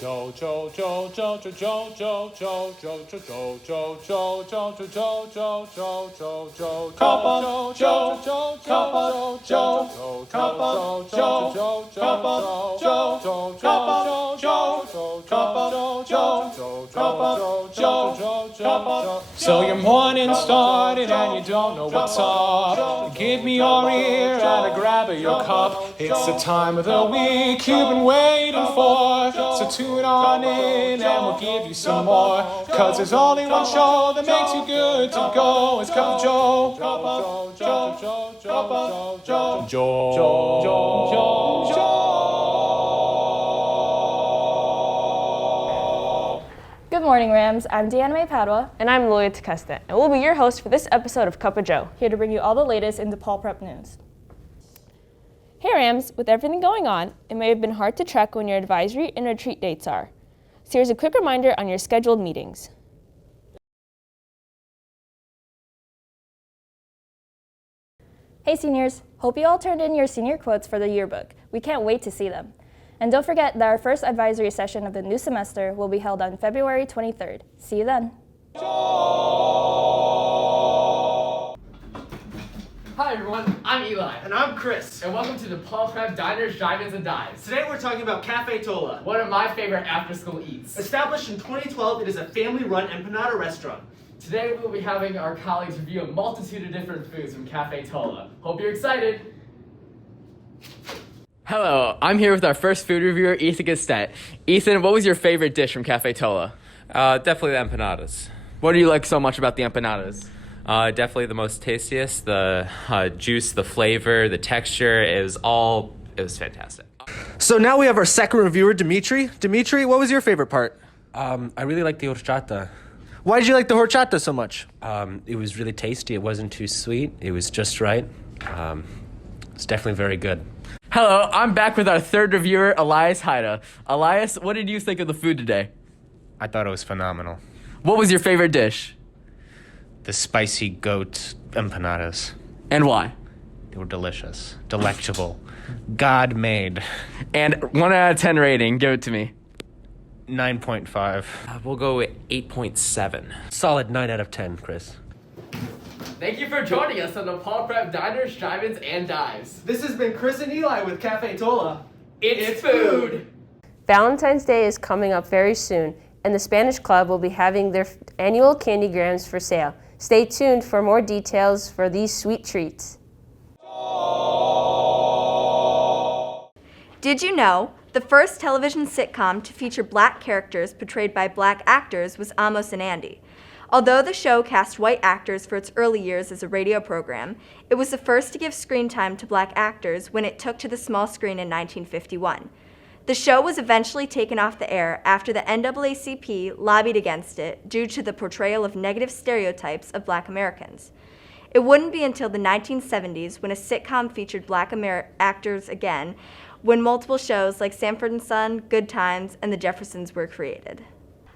So your morning started and you don't know what's up. Give me your ear and a grab of your cup. It's the time of the week you've been waiting for. So tune on in and we'll give you some more. Cause there's only one show that makes you good to go. It's Cup of Joe. Good morning, Rams. I'm Deanna May Padua. And I'm Loya Tequesta, and we'll be your host for this episode of Cup of Joe. Here to bring you all the latest in DePaul Prep news. Hey Rams, with everything going on, it may have been hard to track when your advisory and retreat dates are. So here's a quick reminder on your scheduled meetings. Hey seniors, hope you all turned in your senior quotes for the yearbook. We can't wait to see them. And don't forget that our first advisory session of the new semester will be held on February 23rd. See you then. Hi everyone, I'm Eli. And I'm Chris. And welcome to DePaul Prep Diners, Drive-Ins, and Dives. Today we're talking about Cafe Tola. One of my favorite after-school eats. Established in 2012, it is a family-run empanada restaurant. Today we will be having our colleagues review a multitude of different foods from Cafe Tola. Hope you're excited. Hello, I'm here with our first food reviewer, Ethan Gastet. Ethan, what was your favorite dish from Cafe Tola? Definitely the empanadas. What do you like so much about the empanadas? Definitely the most tastiest. The juice, the flavor, the texture, it was fantastic. So now we have our second reviewer, Dimitri. Dimitri, what was your favorite part? I really like the horchata. Why did you like the horchata so much? It was really tasty. It wasn't too sweet. It was just right. It's definitely very good. Hello, I'm back with our third reviewer, Elias Haida. Elias, what did you think of the food today? I thought it was phenomenal. What was your favorite dish? The spicy goat empanadas. And why? They were delicious, delectable, God made. And 1 out of 10 rating, give it to me. 9.5. We'll go with 8.7. Solid 9 out of 10, Chris. Thank you for joining us on the DePaul Prep Diners, Drive-Ins, and Dives. This has been Chris and Eli with Cafe Tola. It's food! Valentine's Day is coming up very soon, and the Spanish Club will be having their annual Candygrams for sale. Stay tuned for more details for these sweet treats. Did you know the first television sitcom to feature black characters portrayed by black actors was Amos and Andy? Although the show cast white actors for its early years as a radio program, it was the first to give screen time to black actors when it took to the small screen in 1951. The show was eventually taken off the air after the NAACP lobbied against it due to the portrayal of negative stereotypes of black Americans. It wouldn't be until the 1970s when a sitcom featured black actors again, when multiple shows like Sanford & Son, Good Times, and The Jeffersons were created.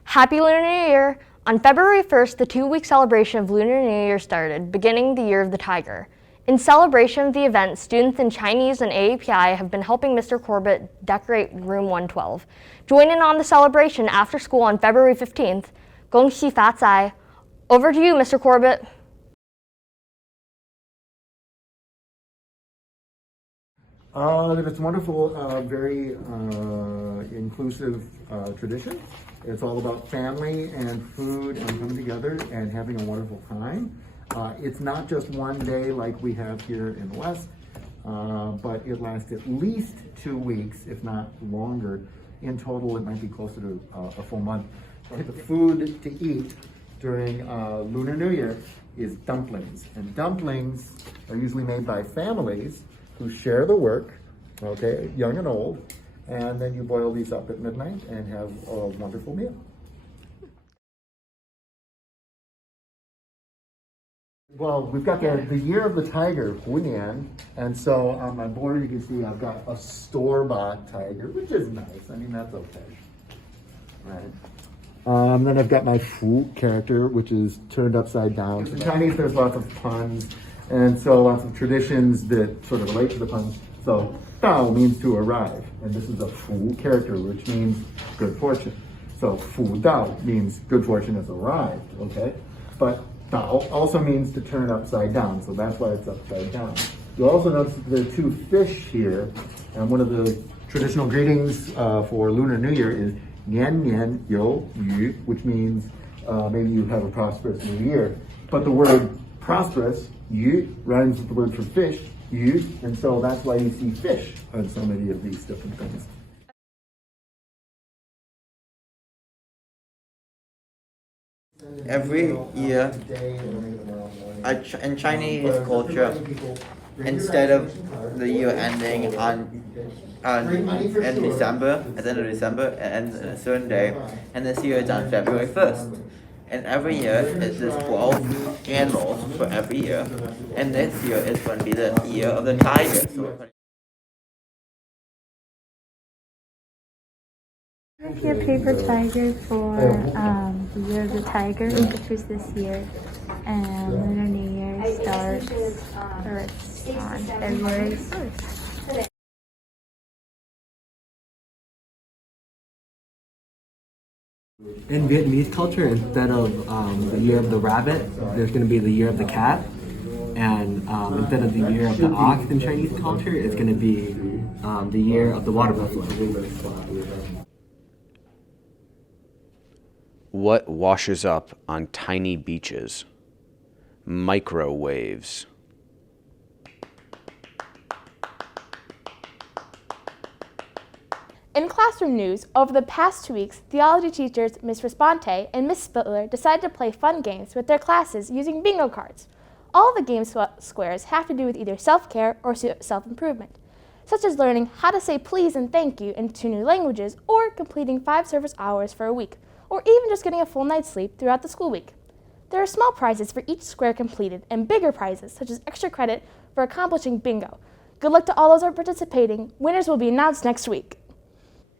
Happy Lunar New Year! On February 1st, the 2-week celebration of Lunar New Year started, beginning the Year of the Tiger. In celebration of the event, students in Chinese and AAPI have been helping Mr. Corbett decorate room 112. Join in on the celebration after school on February 15th. 恭喜发财. Over to you, Mr. Corbett. It's a wonderful, very inclusive tradition. It's all about family and food and coming together and having a wonderful time. It's not just one day like we have here in the West, but it lasts at least 2 weeks, if not longer. In total, it might be closer to a full month. The food to eat during Lunar New Year is dumplings. And dumplings are usually made by families who share the work, okay, young and old, and then you boil these up at midnight and have a wonderful meal. Well, we've got the Year of the Tiger, Hunian, and so on my board you can see I've got a store-bought tiger, which is nice. I mean, that's okay. Right. Then I've got my Fu character, which is turned upside down. In Chinese, there's lots of puns, and so lots of traditions that sort of relate to the puns. So dao means to arrive, and this is a fu character, which means good fortune. So fu dao means good fortune has arrived, okay? But dao also means to turn upside down, so that's why it's upside down. You'll also notice that there are two fish here, and one of the traditional greetings for Lunar New Year is Nian Nian You Yu, which means maybe you have a prosperous new year. But the word prosperous, yu, rhymes with the word for fish, yu, and so that's why you see fish on so many of these different things. Every year, in Chinese culture, instead of the year ending in December, at the end of December, and a certain day, and this year it's on February 1st. And every year it's just 12 candles for every year, and this year is going to be the year of the tiger. So If your paper tiger for the year of the tiger, which is this year, and Lunar New Year starts on February 1st. In Vietnamese culture, instead of the year of the rabbit, there's going to be the year of the cat. And instead of the year of the ox in Chinese culture, it's going to be the year of the water buffalo. What washes up on tiny beaches? Microwaves. In classroom news, over the past 2 weeks, theology teachers Ms. Responte and Ms. Spiller decided to play fun games with their classes using bingo cards. All the game squares have to do with either self-care or self-improvement, such as learning how to say please and thank you in 2 new languages, or completing 5 service hours for a week, or even just getting a full night's sleep throughout the school week. There are small prizes for each square completed and bigger prizes, such as extra credit for accomplishing bingo. Good luck to all those who are participating. Winners will be announced next week.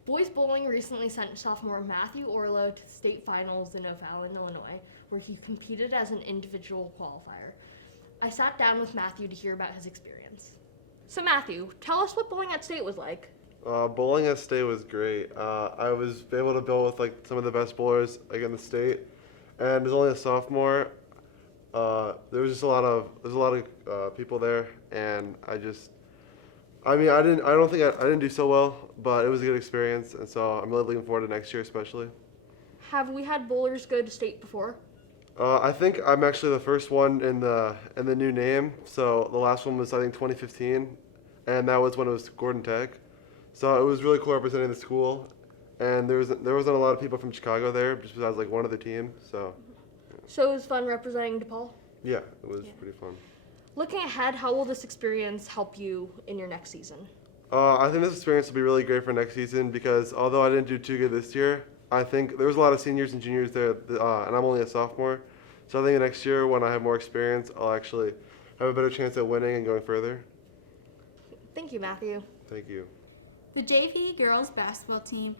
Boys bowling recently sent sophomore Matthew Orlow to the state finals in O'Fallon, Illinois, where he competed as an individual qualifier. I sat down with Matthew to hear about his experience. So Matthew, tell us what bowling at state was like. Bowling at state was great. I was able to bowl with some of the best bowlers in the state, and as only a sophomore, there was just a lot of people there, and I didn't do so well, but it was a good experience, and so I'm really looking forward to next year especially. Have we had bowlers go to state before? I think I'm actually the first one in the new name. So the last one was I think 2015, and that was when it was Gordon Tech. So it was really cool representing the school, and there wasn't a lot of people from Chicago there, just besides one other team. So it was fun representing DePaul? Yeah, it was pretty fun. Looking ahead, how will this experience help you in your next season? I think this experience will be really great for next season because although I didn't do too good this year, I think there was a lot of seniors and juniors there, and I'm only a sophomore. So I think next year when I have more experience, I'll actually have a better chance at winning and going further. Thank you, Matthew. Thank you. The JV girls basketball team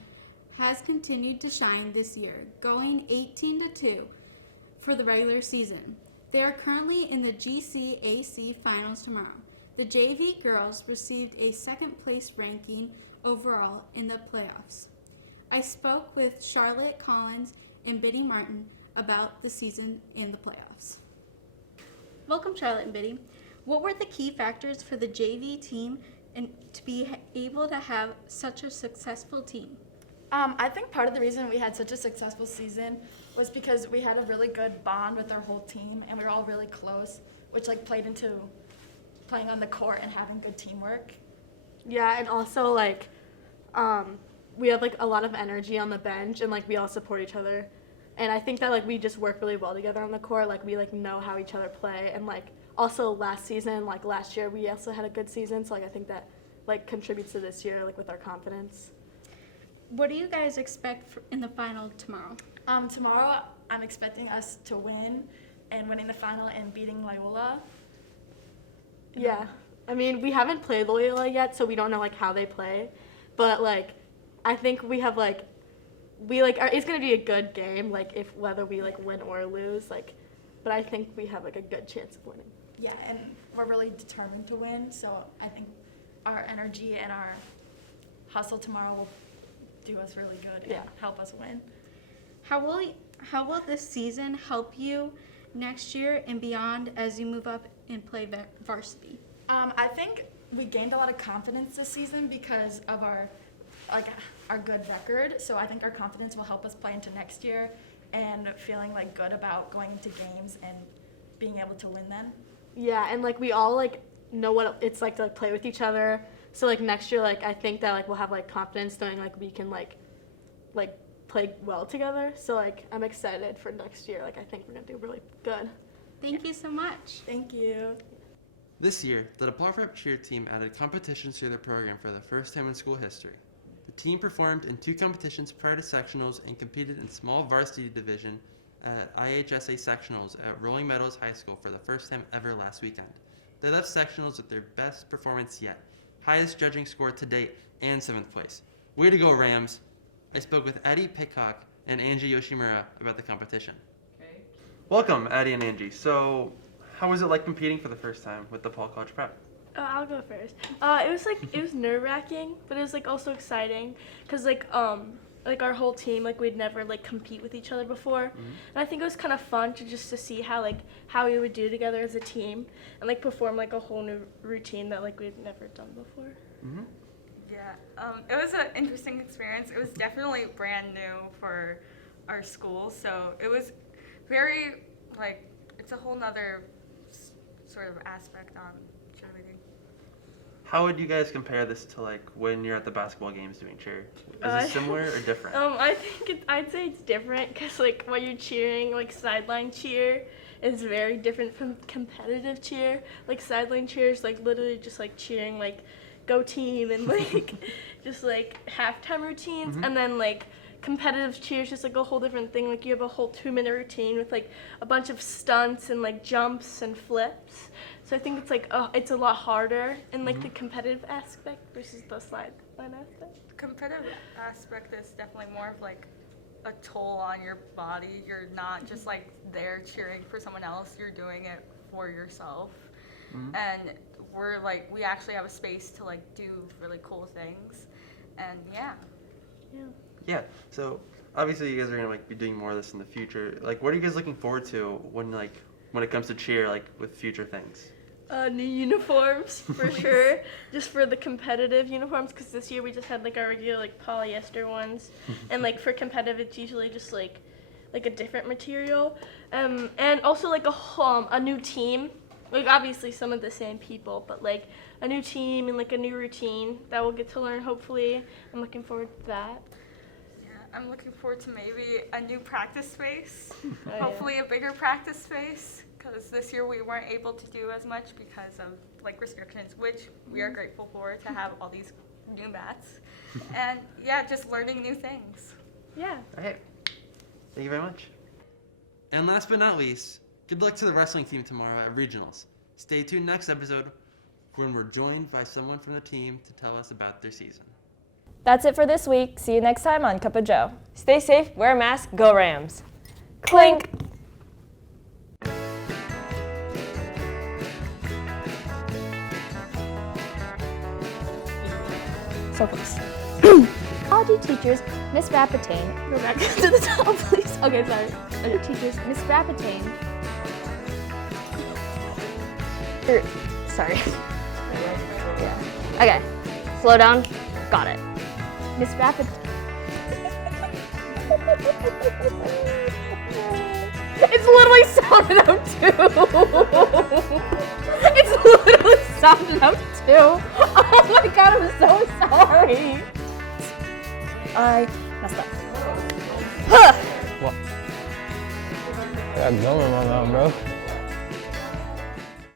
has continued to shine this year, going 18-2 for the regular season. They are currently in the GCAC finals tomorrow. The JV girls received a second-place ranking overall in the playoffs. I spoke with Charlotte Collins and Biddy Martin about the season and the playoffs. Welcome, Charlotte and Biddy. What were the key factors for the JV team and to be able to have such a successful team? I think part of the reason we had such a successful season was because we had a really good bond with our whole team, and we were all really close, which played into playing on the court and having good teamwork. Yeah, and also we have a lot of energy on the bench, and we all support each other. And I think that we just work really well together on the court. We know how each other play, and also last season, last year, we also had a good season. So I think that contributes to this year with our confidence. What do you guys expect in the final tomorrow? Tomorrow, I'm expecting us to win and winning the final and beating Loyola. Yeah, I mean, we haven't played Loyola yet, so we don't know how they play. But I think we have it's gonna be a good game. If whether we win or lose, but I think we have a good chance of winning. Yeah, and we're really determined to win. So I think our energy and our hustle tomorrow will do us really good and help us win. How will this season help you next year and beyond as you move up and play varsity? I think we gained a lot of confidence this season because of our good record. So I think our confidence will help us play into next year and feeling like good about going into games and being able to win then. Yeah, and like we all like know what it's like to like play with each other. So like next year, like I think that like we'll have like confidence knowing like we can like play well together. So like I'm excited for next year. Like I think we're gonna do really good. Thank you so much. Thank you. This year, the DePaul Prep cheer team added competitions to their program for the first time in school history. The team performed in 2 competitions prior to sectionals and competed in small varsity division at IHSA sectionals at Rolling Meadows High School for the first time ever last weekend. They left sectionals with their best performance yet, highest judging score to date, and 7th place. Way to go, Rams! I spoke with Addie Pickhock and Angie Yoshimura about the competition. Welcome, Addie and Angie. So, how was it like competing for the first time with DePaul College Prep? I'll go first. It was nerve-wracking, but it was like also exciting because like our whole team, like we'd never like compete with each other before, and I think it was kind of fun to see how we would do together as a team and like perform like a whole new routine that like we'd never done before. Yeah, it was an interesting experience. It was definitely brand new for our school, so it was very like it's a whole nother sort of aspect on cheerleading. How would you guys compare this to like when you're at the basketball games doing cheer? Is it similar or different? I'd say it's different because like when you're cheering, like sideline cheer is very different from competitive cheer. Like sideline cheer is like literally just like cheering like go team and like just like halftime routines, and then like competitive cheer is just like a whole different thing. Like you have a whole 2-minute routine with like a bunch of stunts and like jumps and flips. So I think it's like it's a lot harder in like the competitive aspect versus the sideline aspect. The competitive aspect is definitely more of like a toll on your body. You're not just like there cheering for someone else. You're doing it for yourself. And we actually have a space to like do really cool things. And Yeah, so obviously you guys are gonna like be doing more of this in the future. Like, what are you guys looking forward to when it comes to cheer, like with future things? New uniforms for sure, just for the competitive uniforms, because this year we just had like our regular like polyester ones, and like for competitive it's usually just like a different material, and also like a new team, like obviously some of the same people, but like a new team and like a new routine that we'll get to learn hopefully. I'm looking forward to that. I'm looking forward to maybe a new practice space, hopefully a bigger practice space, because this year we weren't able to do as much because of like restrictions, which we are grateful for to have all these new mats, and just learning new things. Yeah. All right. Thank you very much. And last but not least, good luck to the wrestling team tomorrow at regionals. Stay tuned next episode when we're joined by someone from the team to tell us about their season. That's it for this week. See you next time on Cup of Joe. Stay safe, wear a mask, go Rams. Clink! So close. Biology teachers, Miss Rappatain. Go back to the top, please. Okay, sorry. Okay, teachers, Miss Rappatain. Sorry. Yeah. Okay. Slow down. Got it. Miss Rappatain. It's literally sounded out too. It's literally sounded out too. Oh my god, I'm so sorry. I messed up. What? I got gum in my mouth, bro.